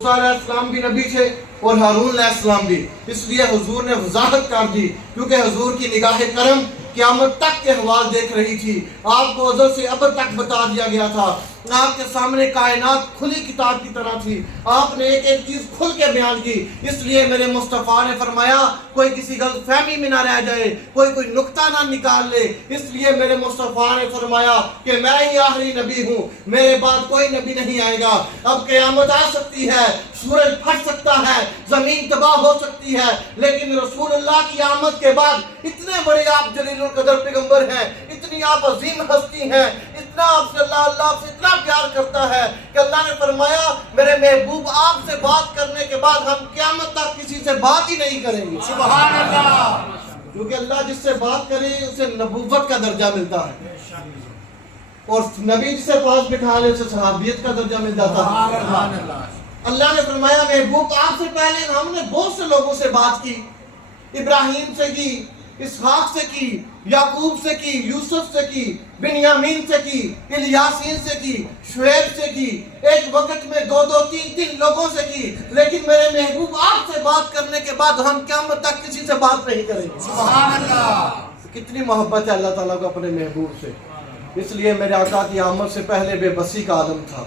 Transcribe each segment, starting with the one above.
موسیٰ علیہ السلام بھی نبی تھے اور ہارون علیہ السلام بھی، اس لیے حضور نے وضاحت کر دی کیونکہ حضور کی نگاہ کرم قیامت تک کے حوال دیکھ رہی تھی۔ آپ کو ازل سے ابد تک بتا دیا گیا تھا، آپ کے سامنے کائنات کھلی کتاب کی طرح تھی، آپ نے ایک ایک چیز کھل کے بیان کی۔ اس لیے میرے مصطفیٰ نے فرمایا کوئی کسی غلط فہمی میں نہ رہ جائے، کوئی نکتہ نہ نکال لے۔ اس لیے میرے مصطفیٰ نے فرمایا کہ میں ہی آخری نبی ہوں، میرے بعد کوئی نبی نہیں آئے گا۔ اب قیامت آ سکتی ہے، سورج پھٹ سکتا ہے، زمین تباہ ہو سکتی ہے، لیکن رسول اللہ کی آمد کے بعد اتنے بڑے آپ جلیل القدر پیغمبر ہیں، اتنی آپ عظیم ہستی ہیں، اتنا آپ سے اللہ سے اتنا پیار کرتا ہے کہ اللہ نے فرمایا میرے محبوب آپ سے بات کرنے کے بعد ہم قیامت تک کسی سے بات ہی نہیں کریں گے۔ سبحان اللہ! کیونکہ اللہ جس سے بات کرے اسے نبوت کا درجہ ملتا ہے، اور نبی جسے پاس بٹھا لے اسے صحابیت کا درجہ مل جاتا ہے۔ اللہ نے فرمایا محبوب آپ سے پہلے ہم نے بہت سے لوگوں سے بات کی، ابراہیم سے کی، اسحاق سے کی، یعقوب سے کی، یوسف سے کی، بنیامین سے کی، الیاسین سے کی، شعیب سے کی، ایک وقت میں دو تین لوگوں سے کی، لیکن میرے محبوب آپ سے بات کرنے کے بعد ہم قیامت تک کسی سے بات نہیں کریں گے۔ سبحان اللہ! کتنی محبت ہے اللہ تعالیٰ کو اپنے محبوب سے۔ اس لیے میرے آقا کی آمد سے پہلے بے بسی کا عالم تھا،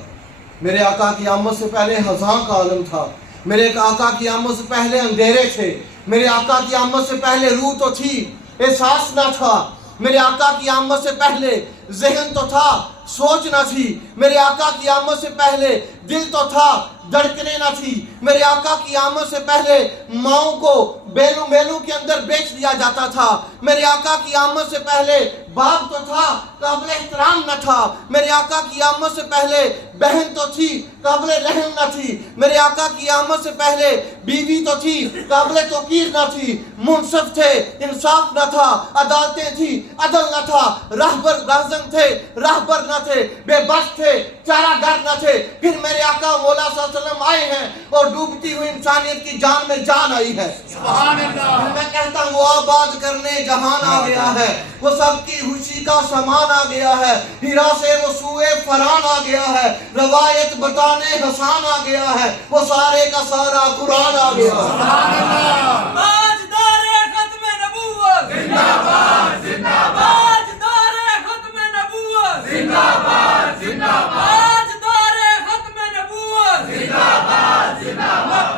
میرے آقا کی آمد سے پہلے خزاں کا عالم تھا، میرے آقا کی آمد سے پہلے اندھیرے تھے، میرے آقا کی آمد سے پہلے روح تو تھی، احساس نہ تھا، میرے آقا کی آمد سے پہلے ذہن تو تھا، سوچ نہ تھی، میرے آقا کی آمد سے پہلے دل تو تھا، دھڑکنیں نہ تھی، میرے آقا کی آمد سے پہلے ماؤں کو بیلوں کے اندر بیچ دیا جاتا تھا، میرے آقا کی آمد سے پہلے باپ تو تھا، قابل احترام نہ تھا، میرے آقا کی آمد سے پہلے بہن تو تھی، قابل رحم نہ تھی، میرے آقا کی آمد سے پہلے بیوی تو تھی، قابل توقیر نہ تھی، منصف تھے، انصاف نہ تھا، عدالتیں تھی، عدل نہ تھا، راہزن تھے، راہبر نہ تھے، بے بس تھے، چارہ گر نہ تھے، پھر میرے آقا مولا صلی اللہ علیہ وسلم آئے ہیں اور ڈوبتی ہوئی انسانیت کی جان میں جان آئی ہے۔ سبحان اللہ! میں کہتا ہوں وہ آباد کرنے جہان آ گیا ہے، وہ سب کی خوشی کا سامان آ گیا ہے، ہیرا سے وہ سوئے فران آ گیا ہے، روایت بتانے حسان آ گیا ہے، وہ سارے کا سارا قرآن آ گیا ہے۔ سبحان اللہ! تاجدار ختم نبوت زندہ باد زندہ باد، تاجدار ختم نبوت زندہ باد زندہ باد، تاجدار ختم نبوت زندہ باد زندہ باد۔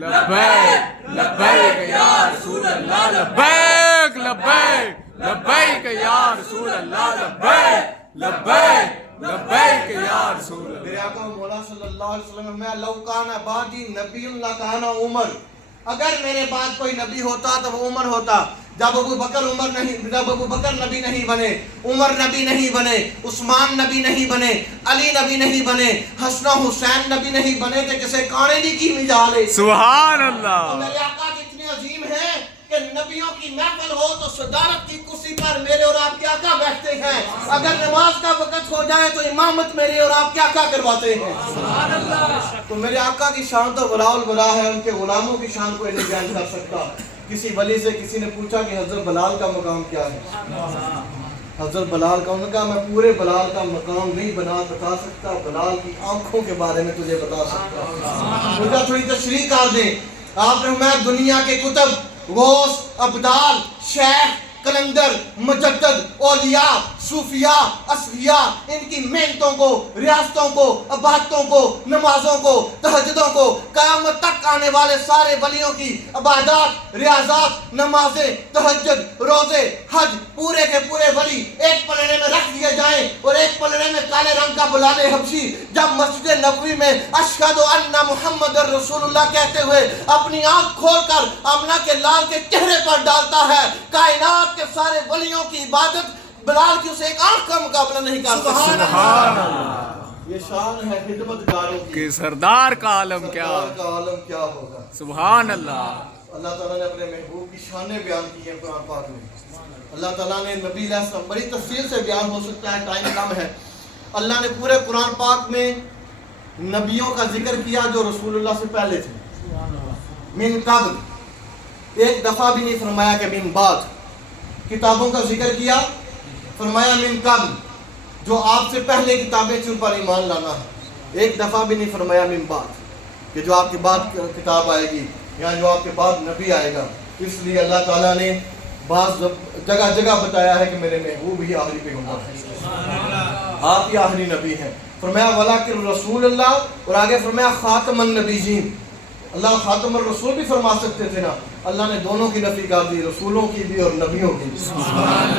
لبیک لبیک یا رسول اللہ، لبیک لبیک لبیک یا رسول اللہ، لبیک لبیک لبیک یا رسول اللہ۔ میرے آقا مولا صلی اللہ علیہ وسلم میں لو کان بعدی نبی لکان عمر، اگر میرے بعد کوئی نبی ہوتا تو وہ عمر ہوتا۔ جب ابو بکر نبی نہیں بنے، عمر نبی نہیں بنے، عثمان نبی نہیں بنے، علی نبی نہیں بنے، حسن و حسین نبی نہیں بنے تو کسے کانے دی کی مجالے۔ سبحان اللہ! تو میرے آقا کتنے عظیم ہیں کہ نبیوں کی محفل ہو تو صدارت کی کرسی پر میرے اور آپ کے آقا بیٹھتے ہیں، اگر نماز کا وقت ہو جائے تو امامت میرے اور آپ کے آقا کرواتے ہیں۔ سبحان اللہ! تو میرے آقا کی شان تو ولا الولا ہے، ان کے غلاموں کی شان کوئی نہیں بیان کر سکتا۔ کسی ولی سے کسی نے پوچھا کہ حضرت بلال کا مقام کیا ہے، حضرت بلال کا، انہوں نے کہا میں پورے بلال کا مقام نہیں بتا سکتا، بلال کی آنکھوں کے بارے میں تجھے بتا سکتا۔ ان کا تھوڑی تشریح کر دیں۔ آپ نے فرمایا دنیا کے کتب، غوث، ابدال، شیخ، کلندر، مجدد، اولیاء، صوفیاء، اصفیاء، ان کی محنتوں کو، ریاستوں کو، عبادتوں کو، نمازوں کو، تہجدوں کو، قیامت تک آنے والے سارے ولیوں کی عبادات، ریاضات، نمازیں، تہجد، روزے، حج، پورے کے پورے ولی ایک پلڑے میں رکھ دیے جائیں اور ایک پلڑے میں کالے رنگ کا بلال حبشی جب مسجد نبوی میں اشہد ان محمد رسول اللہ کہتے ہوئے اپنی آنکھ کھول کر آمنہ کے لال کے چہرے پر ڈالتا ہے، کائنات کے سارے ولیوں کی عبادت بلال کی اسے ایک آنکھ کا مقابلہ نہیں کر سکتا۔ سبحان اللہ! یہ شان ہے خدمتگاروں کی کہ سردار کا عالم کیا، سردار کا عالم کیا ہوگا۔ سبحان اللہ! اللہ تعالیٰ نے اپنے محبوب کی شانیں بیان کی ہیں قرآن پاک میں۔ اللہ تعالیٰ نے نبی علیہ السلام بڑی تفصیل سے بیان ہو سکتا ہے، ٹائم کم ہے۔ اللہ نے پورے قرآن پاک میں نبیوں کا ذکر کیا جو رسول اللہ سے پہلے تھے، من قبل، ایک دفعہ بھی نہیں فرمایا کہ من بعد۔ کتابوں کا ذکر کیا، فرمایا من قبل، جو آپ سے پہلے کتابیں تھیں ان پر ایمان لانا ہے، ایک دفعہ بھی نہیں فرمایا من بعد۔ کہ جو آپ کے بعد کتاب آئے گی یا جو آپ کے بعد نبی آئے گا، اس لیے اللہ تعالیٰ نے بعض جگہ جگہ بتایا ہے کہ میرے محبوب ہی آخری پیغمبر ہیں، آپ ہی آخری نبی ہیں۔ فرمایا ولیکن رسول اللہ، اور آگے فرمایا خاتم النبیین۔ اللہ خاتم الرسول بھی فرما سکتے تھے نا، اللہ نے دونوں کی نفی کر دی، رسولوں کی بھی اور نبیوں کی بھی۔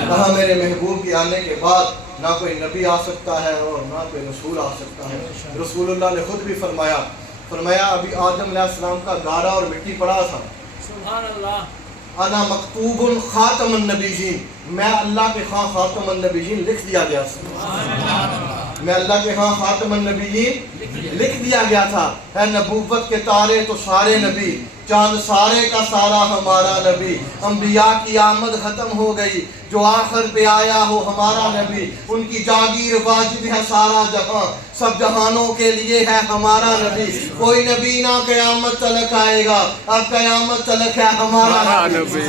کہا میرے محبوب کے آنے کے بعد نہ کوئی نبی آ سکتا ہے اور نہ کوئی رسول آ سکتا ہے۔ رسول اللہ نے خود بھی فرمایا ابھی آدم علیہ السلام کا گارا اور مٹی پڑا تھا، سبحان اللہ، انا مکتوب خاتم النبیین، میں اللہ کے ہاں خاتم النبیین لکھ دیا گیا تھا، میں اللہ کے ہاں خاتم النبیین لکھ دیا گیا تھا۔ ہے نبوت کے تارے تو سارے نبی، چاند سارے کا سارا ہمارا نبی، انبیاء کی آمد ختم ہو گئی، جو آخر پہ آیا ہو ہمارا نبی، ان کی جاگیر واجب ہے سارا جہاں، سب جہانوں کے لیے ہے ہمارا نبی، کوئی نبی نہ قیامت تلک آئے گا، اب قیامت تلک ہے ہمارا نبی۔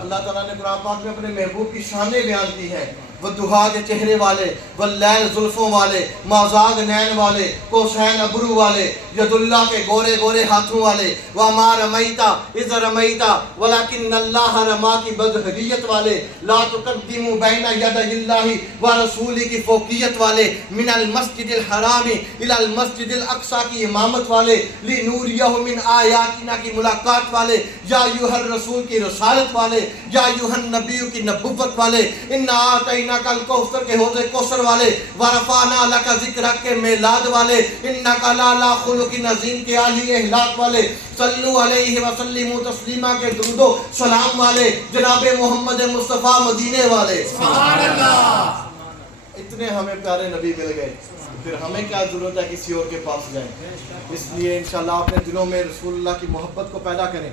اللہ تعالیٰ نے قرآن پاک میں اپنے محبوب کی شانیں بیان کی ہیں، وہ دہا کے چہرے والے، واللیل زلفوں والے، مازاغ نین والے، کوسین ابرو والے، ید اللہ کے گورے گورے ہاتھوں والے، وما رمیتا اذ رمیتا ولکن اللہ رما کی بظہریت والے، لا تقدموا بین ید اللہ ورسولہ کی فوقیت والے، من المسجد الحرام الی المسجد الاقصی کی امامت والے، لنوریہ من آیاتنا کی ملاقات والے، یا ایھا الرسول کی رسالت والے، یا ایھا النبی کی نبوت والے، انا آتینا کل کوثر کے حوض کوثر والے، ورفعنا لک ذکرک کے میلاد والے، انک لعلی خلق عظیم کے عالی اخلاق والے، صلو علیہ وسلم تسلیما کے درود و سلام والے، جناب محمد مصطفیٰ مدینے والے۔ سبحان اللہ، اتنے ہمیں پیارے نبی مل گئے، پھر ہمیں کیا ضرورت ہے کسی اور کے پاس جائیں؟ اس لیے انشاءاللہ اپنے دلوں میں رسول اللہ کی محبت کو پیدا کریں،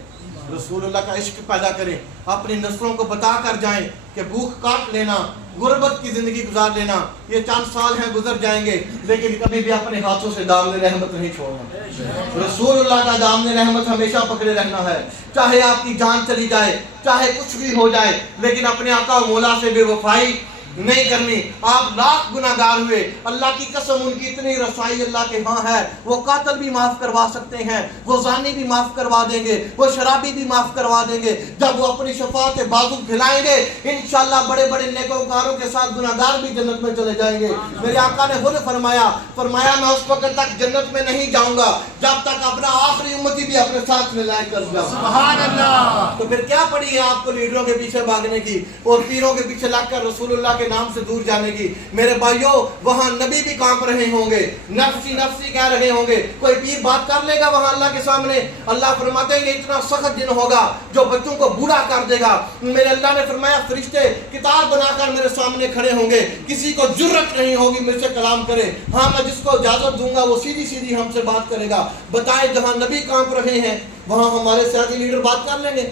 رسول اللہ کا عشق پیدا کریں، اپنی نسلوں کو بتا کر جائیں کہ بھوک کاٹ لینا، غربت کی زندگی گزار لینا، یہ چند سال ہیں گزر جائیں گے، لیکن کبھی بھی اپنے ہاتھوں سے دامن رحمت نہیں چھوڑنا۔ رسول اللہ کا دامن رحمت ہمیشہ پکڑے رہنا ہے، چاہے آپ کی جان چلی جائے، چاہے کچھ بھی ہو جائے، لیکن اپنے آقا و مولا سے بے وفائی نہیں کرنی۔ آپ لاکھ گناہگار ہوئے، اللہ کی قسم ان کی اتنی رسائی اللہ کے ہاں ہے، وہ قاتل بھی معاف کروا سکتے ہیں، وہ زانی بھی معاف کروا دیں گے، وہ شرابی بھی معاف کروا دیں گے، جب وہ اپنی شفاعت بازو پھیلائیں گے انشاءاللہ بڑے بڑے نیکوکاروں کے ساتھ گناہگار بھی جنت میں چلے جائیں گے۔ میرے آقا نے خود فرمایا میں اس وقت تک جنت میں نہیں جاؤں گا جب تک اپنا آخری امتی بھی اپنے ساتھ میں لائے کر جاؤں۔ سبحان اللہ۔ تو پھر کیا پڑی ہے آپ کو لیڈروں کے پیچھے بھاگنے کی اور پیروں کے پیچھے لگ کر رسول اللہ کے نام سے دور جانے کی؟ میرے بھائیوں، وہاں نبی بھی کانپ رہے ہوں گے، نفسی نفسی کہہ رہے ہوں گے، کوئی پیر بات کر لے گا وہاں اللہ کے سامنے؟ اللہ فرماتے ہیں یہ اتنا سخت دن ہوگا جو بچوں کو بوڑھا کر دے گا۔ میرے اللہ نے فرمایا فرشتے کتاب بنا کر میرے سامنے کھڑے ہوں گے، کسی کو جرت نہیں ہوگی مجھ سے کلام کرے، ہاں میں جس کو اجازت دوں گا وہ سیدھی سیدھی ہم سے بات کرے گا۔ بتائیں جہاں نبی کانپ رہے ہیں وہاں ہمارے سیاسی لیڈر بات کر لیں گے؟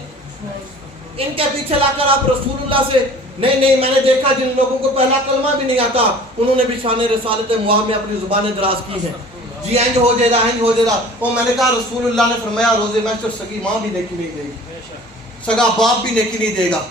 ان کے پیچھے لا کر آپ رسول اللہ سے نہیں، میں نے دیکھا جن لوگوں کو پہلا کلمہ بھی نہیں آتا انہوں نے بھی شان رسالت معاہ میں اپنی زبانیں دراز کی ہیں، جی اینج ہو جائے گا۔ اور میں نے کہا رسول اللہ نے فرمایا روز محشر سگی ماں بھی نیکی نہیں دے گی، سگا باپ بھی نیکی نہیں دے گا۔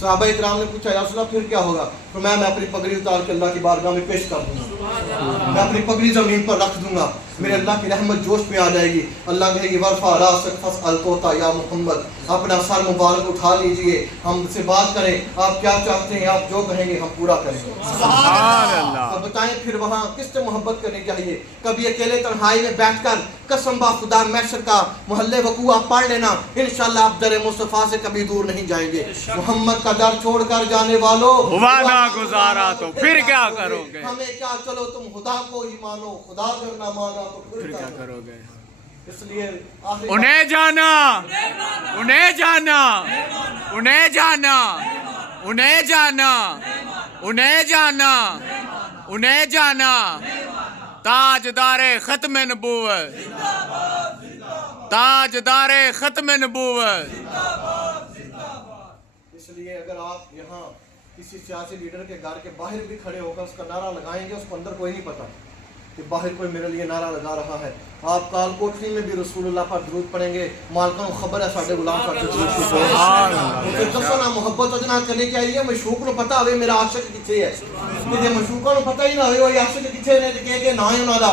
صحابہ اکرام نے پوچھا یا رسول اللہ پھر کیا ہوگا؟ فرمایا میں اپنی پگڑی اتار کے اللہ کی بارگاہ میں پیش کر دوں گا، میں اپنی پگڑی زمین پر رکھ دوں گا، میرے اللہ کی رحمت جوش میں آ جائے گی۔ اللہ کہے گی ورفع راسک فاسأل توتا یا محمد، اپنا سر مبارک اٹھا لیجئے، ہم سے بات کریں، آپ کیا چاہتے ہیں، آپ جو کہیں گے ہم پورا کریں گے۔ سبحان اللہ۔ تو بتائیں پھر وہاں کس سے محبت کرنی چاہیے؟ کبھی اکیلے تنہائی میں بیٹھ کر قسم با خدا محشر کا محلے وقوع آپ پڑھ لینا، انشاءاللہ آپ در مصطفیٰ سے کبھی دور نہیں جائیں گے۔ محمد کا در چھوڑ کر جانے والوں ہوا نہ گزارا تو پھر کیا کرو گے؟ ہمیں کیا، چلو تم خدا کو ہی مانو، خدا اگر نہ مانا تو پھر کیا کرو گے؟ اس لیے انہیں جانا، انہیں جانا، انہیں جانا، انہیں جانا، انہیں جانا، انہیں جانا، تاجدار ختم نبوت، تاجدار ختم نبوت۔ اس لیے اگر آپ یہاں کسی سیاسی لیڈر کے گھر کے باہر بھی کھڑے ہو کر اس کا نعرہ لگائیں گے، اس کو اندر کوئی نہیں پتا کہ باہر کوئی میرے لیے نعرہ لگا رہا ہے۔ آپ کال کوٹری میں بھی رسول اللہ پر درود پڑھیں گے، مالکوں کو خبر ہے ساڈے غلام ساڈے درود دسنا محبت ادنا کرنی چاہیے۔ مشوق نو پتا ہوئے میرا عاشق کتھے ہے، جے مشوقاں نو پتہ ہی نہ ہوئے وہ عاشق کتھے نے کہ نہ ہی انہاں دا